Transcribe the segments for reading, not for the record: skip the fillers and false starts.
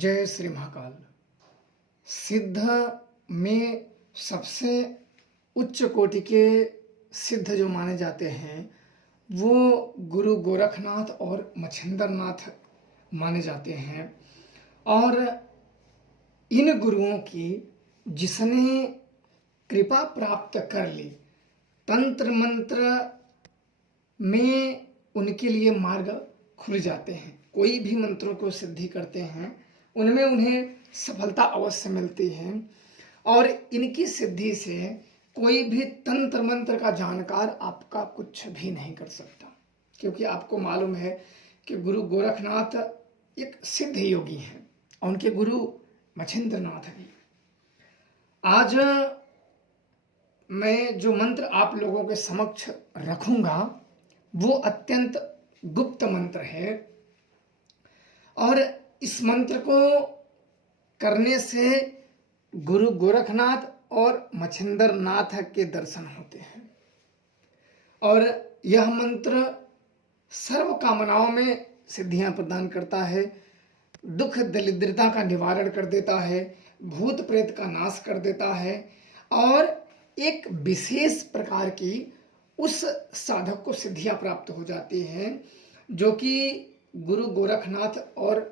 जय श्री महाकाल। सिद्ध में सबसे उच्च कोटि के सिद्ध जो माने जाते हैं वो गुरु गोरखनाथ और मच्छिंद्रनाथ माने जाते हैं। और इन गुरुओं की जिसने कृपा प्राप्त कर ली, तंत्र मंत्र में उनके लिए मार्ग खुल जाते हैं। कोई भी मंत्रों को सिद्धि करते हैं उनमें उन्हें सफलता अवश्य मिलती है। और इनकी सिद्धि से कोई भी तंत्र मंत्र का जानकार आपका कुछ भी नहीं कर सकता, क्योंकि आपको मालूम है कि गुरु गोरखनाथ एक सिद्ध योगी हैं और उनके गुरु मच्छिंद्रनाथ भी। आज मैं जो मंत्र आप लोगों के समक्ष रखूंगा वो अत्यंत गुप्त मंत्र है, और इस मंत्र को करने से गुरु गोरखनाथ और मच्छिंद्रनाथ के दर्शन होते हैं। और यह मंत्र सर्व कामनाओं में सिद्धियां प्रदान करता है, दुख दरिद्रता का निवारण कर देता है, भूत प्रेत का नाश कर देता है, और एक विशेष प्रकार की उस साधक को सिद्धियां प्राप्त हो जाती हैं जो कि गुरु गोरखनाथ और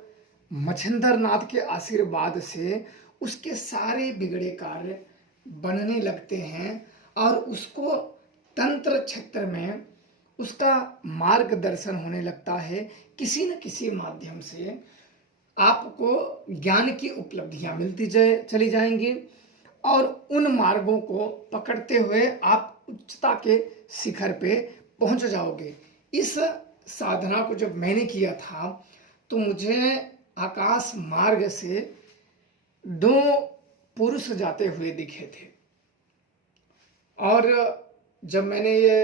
मच्छिंद्रनाथ के आशीर्वाद से उसके सारे बिगड़े कार्य बनने लगते हैं और उसको तंत्र क्षेत्र में उसका मार्गदर्शन होने लगता है। किसी न किसी माध्यम से आपको ज्ञान की उपलब्धियां मिलती चली जाएंगी और उन मार्गों को पकड़ते हुए आप उच्चता के शिखर पे पहुंच जाओगे। इस साधना को जब मैंने किया था तो मुझे आकाश मार्ग से दो पुरुष जाते हुए दिखे थे, और जब मैंने ये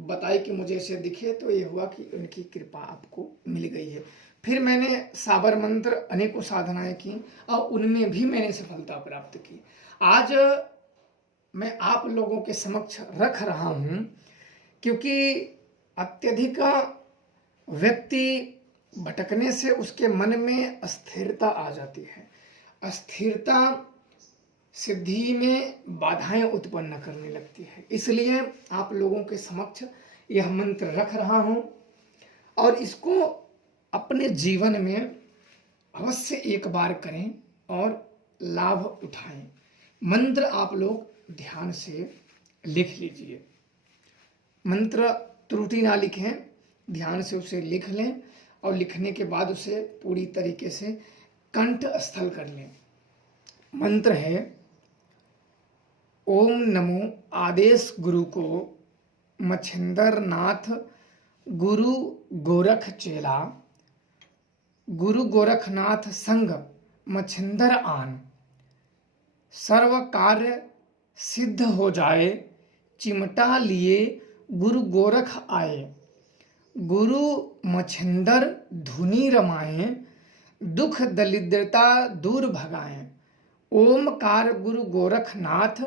बताई कि मुझे ऐसे दिखे तो ये हुआ कि उनकी कृपा आपको मिल गई है। फिर मैंने साबर मंत्र अनेकों साधनाएं की और उनमें भी मैंने सफलता प्राप्त की। आज मैं आप लोगों के समक्ष रख रहा हूं क्योंकि अत्यधिक व्यक्ति भटकने से उसके मन में अस्थिरता आ जाती है। अस्थिरता सिद्धि में बाधाएं उत्पन्न करने लगती है, इसलिए आप लोगों के समक्ष यह मंत्र रख रहा हूं और इसको अपने जीवन में अवश्य एक बार करें और लाभ उठाएं। मंत्र आप लोग ध्यान से लिख लीजिए, मंत्र त्रुटि ना लिखें, ध्यान से उसे लिख लें और लिखने के बाद उसे पूरी तरीके से कंठ स्थल कर लें। मंत्र है ओम नमो आदेश गुरु को मच्छिंद्रनाथ गुरु गोरख चेला, गुरु गोरखनाथ संग मच्छिंद्र आन, सर्व कार्य सिद्ध हो जाए, चिमटा लिए गुरु गोरख आए, गुरु मच्छिंद्र धुनी रमाएं, दुख दरिद्रता दूर भगाएं, ओमकार गुरु गोरखनाथ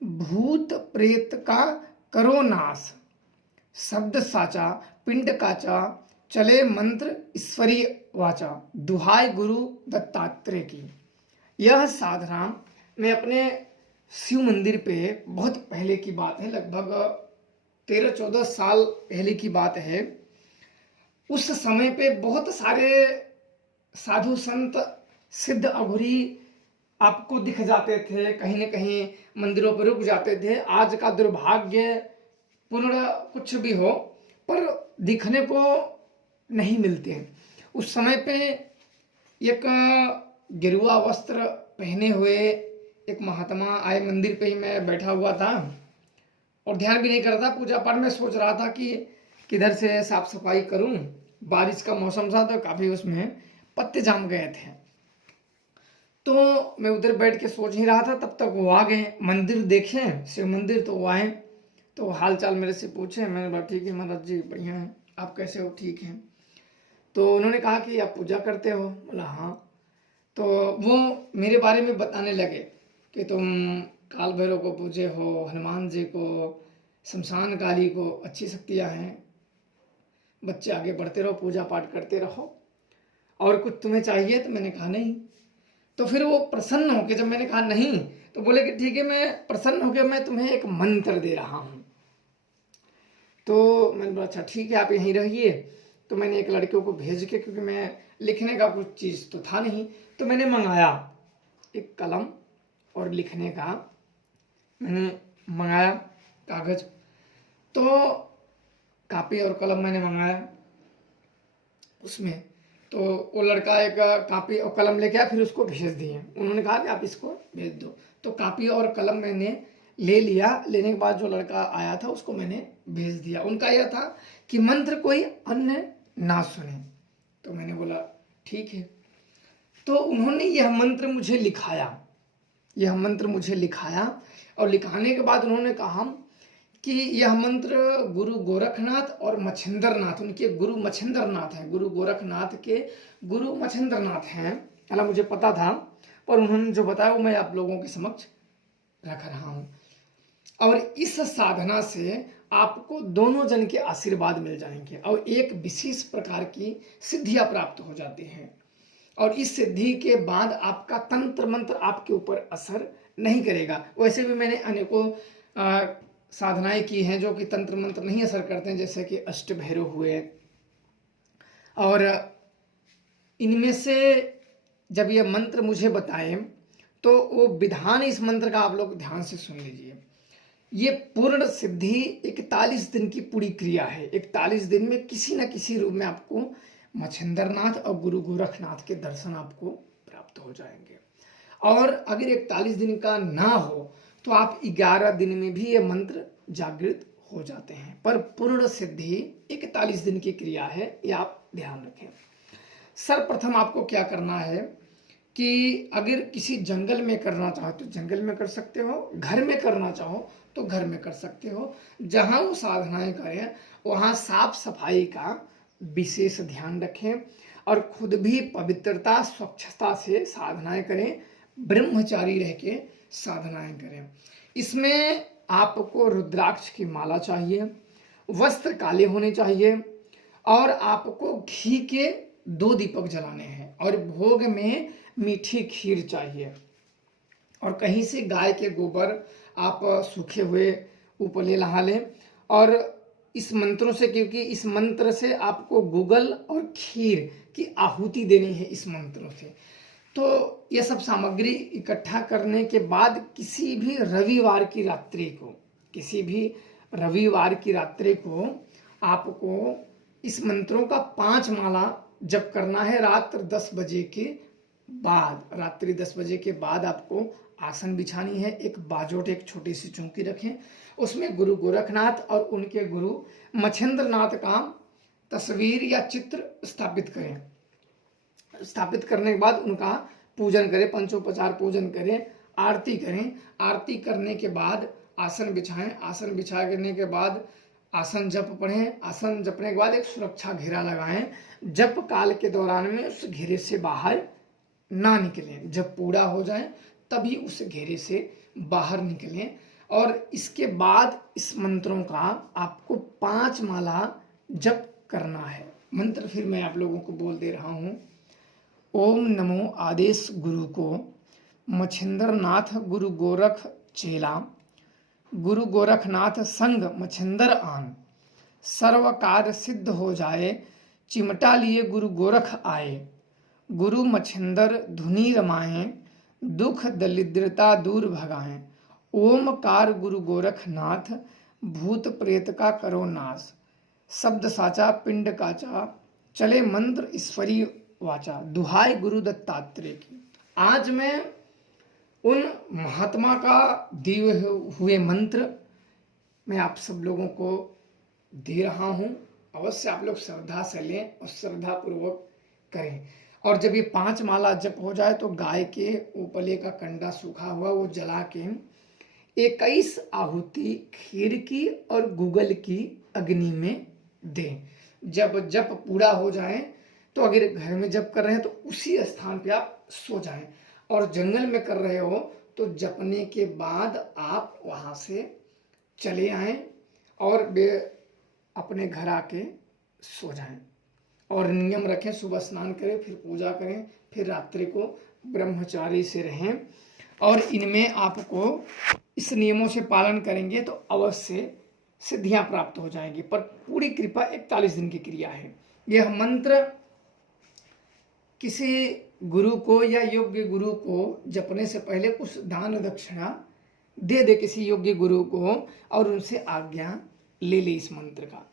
भूत प्रेत का करो नाश, शब्द साचा पिंड काचा चले मंत्र ईश्वरीय वाचा, दुहाई गुरु दत्तात्रेय की। यह साधना मैं अपने शिव मंदिर पे बहुत पहले की बात है, लगभग 13-14 साल पहले की बात है। उस समय पे बहुत सारे साधु संत सिद्ध अघोरी आपको दिख जाते थे, कहीं न कहीं मंदिरों पर रुक जाते थे। आज का दुर्भाग्य पूर्ण कुछ भी हो पर दिखने को नहीं मिलते हैं। उस समय पे एक गेरुआ वस्त्र पहने हुए एक महात्मा आए, मंदिर पे ही मैं बैठा हुआ था और ध्यान भी नहीं करता, पूजा पाठ में सोच रहा था कि किधर से साफ सफाई करूं। बारिश का मौसम था तो काफी उसमें पत्ते जाम गए थे, तो मैं उधर बैठ के सोच ही रहा था। तब तक वो आ गए, मंदिर देखे शिव मंदिर, तो वो आए तो हाल चाल मेरे से पूछे। मैंने बोला ठीक है महाराज जी, बढ़िया है, आप कैसे हो? ठीक है। तो उन्होंने कहा कि आप पूजा करते हो? बोला हाँ। तो वो मेरे बारे में बताने लगे कि तुम काल भैरव को पूजे हो, हनुमान जी को, शमशान काली को, अच्छी शक्तियाँ हैं, बच्चे आगे बढ़ते रहो, पूजा पाठ करते रहो। और कुछ तुम्हें चाहिए? तो मैंने कहा नहीं। तो फिर वो प्रसन्न होकर, जब मैंने कहा नहीं, तो बोले कि ठीक है, मैं प्रसन्न होकर मैं तुम्हें एक मंत्र दे रहा हूँ। तो मैंने बोला अच्छा ठीक है, आप यहीं रहिए। तो मैंने एक लड़के को भेज के, क्योंकि मैं लिखने का कुछ चीज़ तो था नहीं, तो मैंने मंगाया एक कलम और लिखने का मैंने मंगाया कागज। तो कापी और कलम मैंने मंगाया उसमें। तो वो लड़का एक कापी और कलम लेके आया, फिर उसको भेज दिए। उन्होंने कहा कि आप इसको भेज दो। तो कापी और कलम मैंने ले लिया। लेने के बाद जो लड़का आया था उसको मैंने भेज दिया। उनका यह था कि मंत्र कोई अन्य ना सुने। तो मैंने बोला ठीक है। तो उन्होंने यह मंत्र मुझे लिखाया, यह मंत्र मुझे लिखाया, और लिखाने के बाद उन्होंने कहा कि यह मंत्र गुरु गोरखनाथ और मच्छिंद्रनाथ, उनके गुरु मच्छिंद्रनाथ हैं, गुरु गोरखनाथ के गुरु मच्छिंद्रनाथ हैं। हालांकि मुझे पता था, पर उन्होंने जो बताया वो मैं आप लोगों के समक्ष रख रहा हूँ। और इस साधना से आपको दोनों जन के आशीर्वाद मिल जाएंगे और एक विशेष प्रकार की सिद्धियां प्राप्त हो जाती हैं। और इस सिद्धि के बाद आपका तंत्र मंत्र आपके ऊपर असर नहीं करेगा। वैसे भी मैंने अनेकों साधनाएं की हैं जो कि तंत्र मंत्र नहीं असर करते हैं, जैसे कि अष्टभैरव हुए। और इनमें से जब ये मंत्र मुझे बताए तो वो विधान, इस मंत्र का आप लोग ध्यान से सुन लीजिए। ये पूर्ण सिद्धि 41 दिन की पूरी क्रिया है। 41 दिन में किसी न किसी रूप में आपको मच्छिंद्रनाथ और गुरु गोरखनाथ के दर्शन आपको प्राप्त हो जाएंगे। और अगर 41 दिन का ना हो तो आप 11 दिन में भी ये मंत्र जागृत हो जाते हैं। पर पूर्ण सिद्धि 41 दिन की क्रिया है, ये आप ध्यान रखें। सर्वप्रथम आपको क्या करना है कि अगर किसी जंगल में करना चाहो तो जंगल में कर सकते हो, घर में करना चाहो तो घर में कर सकते हो। जहां वो साधनाएं करें वहां साफ सफाई का विशेष ध्यान रखें और खुद भी पवित्रता स्वच्छता से साधनाएं करें, ब्रह्मचारी रह के साधनाएं करें। इसमें आपको रुद्राक्ष की माला चाहिए, वस्त्र काले होने चाहिए, और आपको घी के 2 दीपक जलाने हैं, और भोग में मीठी खीर चाहिए। और कहीं से गाय के गोबर आप सूखे हुए उपले ला लें। और इस मंत्रों से, क्योंकि इस मंत्र से आपको गुगल और खीर की आहुति देनी है इस मंत्रों से। तो यह सब सामग्री इकट्ठा करने के बाद किसी भी रविवार की रात्रि को आपको इस मंत्रों का 5 माला जप करना है। रात्रि 10 बजे के बाद आपको आसन बिछानी है। एक बाजोट, एक छोटी सी चौकी रखें, उसमें गुरु गोरखनाथ और उनके गुरु मच्छिंद्रनाथ का तस्वीर या चित्र स्थापित करें। स्थापित करने के बाद उनका पूजन करें, पंचोपचार पूजन करें, आरती करें। आरती करने के बाद आसन बिछाएं। आसन बिछाने के बाद आसन जप पढ़ें। आसन जपने के बाद एक सुरक्षा घेरा लगाएं। जप काल के दौरान में उस घेरे से बाहर ना निकलें। जब पूरा हो जाए तभी उस घेरे से बाहर निकलें। और इसके बाद इस मंत्रों का आपको 5 माला जप करना है। मंत्र फिर मैं आप लोगों को बोल दे रहा हूं। ओम नमो आदेश गुरु को, मच्छिंद्रनाथ गुरु गोरख चेला, गुरु गोरखनाथ संग मच्छिंदर आन, सर्व कार्य सिद्ध हो जाए, चिमटा लिए गुरु गोरख आए, गुरु मच्छिंदर धुनी रमाएं, दुख दरिद्रता दूर भगाएं, ओमकार गुरु गोरखनाथ, भूत प्रेत का करो नाश, शब्द साचा पिंड काचा, चले मंत्र ईश्वरी वाचा, दुहाई गुरु दत्तात्रेय की। आज मैं उन महात्मा का दिए हुए मंत्र मैं आप सब लोगों को दे रहा हूं। अवश्य आप लोग श्रद्धा से लें और श्रद्धा पूर्वक करें। और जब ये 5 माला जप हो जाए तो गाय के उपले का कंडा सूखा हुआ वो जला के 21 आहुति खीर की और गुगल की अग्नि में दें। जब जप पूरा हो जाए तो अगर घर में जप कर रहे हैं तो उसी स्थान पे आप सो जाएं, और जंगल में कर रहे हो तो जपने के बाद आप वहां से चले आएं और अपने घर आके सो जाएं। और नियम रखें, सुबह स्नान करें, फिर पूजा करें, फिर रात्रि को ब्रह्मचारी से रहें। और इनमें आपको इस नियमों से पालन करेंगे तो अवश्य सिद्धियां प्राप्त हो जाएंगी। पर पूरी कृपा 41 दिन की क्रिया है। यह मंत्र किसी गुरु को या योग्य गुरु को जपने से पहले कुछ दान दक्षिणा दे दे किसी योग्य गुरु को, और उनसे आज्ञा ले ले इस मंत्र का।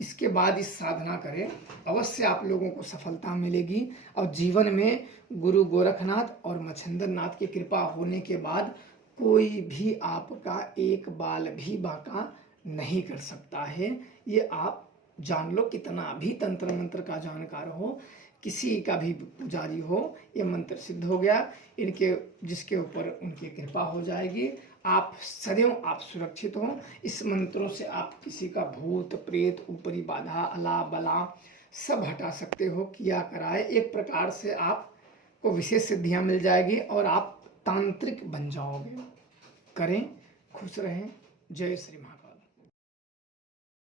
इसके बाद इस साधना करें, अवश्य आप लोगों को सफलता मिलेगी। और जीवन में गुरु गोरखनाथ और मच्छिंद्र नाथ की कृपा होने के बाद कोई भी आपका एक बाल भी बांका नहीं कर सकता है। ये आप जान लो, कितना भी तंत्र मंत्र का जानकार हो, किसी का भी पुजारी हो, ये मंत्र सिद्ध हो गया इनके, जिसके ऊपर उनकी कृपा हो जाएगी। आप सदैव आप सुरक्षित हो। इस मंत्रों से आप किसी का भूत प्रेत ऊपरी बाधा अला बला सब हटा सकते हो। किया कराए एक प्रकार से आपको विशेष सिद्धियां मिल जाएगी और आप तांत्रिक बन जाओगे। करें, खुश रहें। जय श्री महाकाल।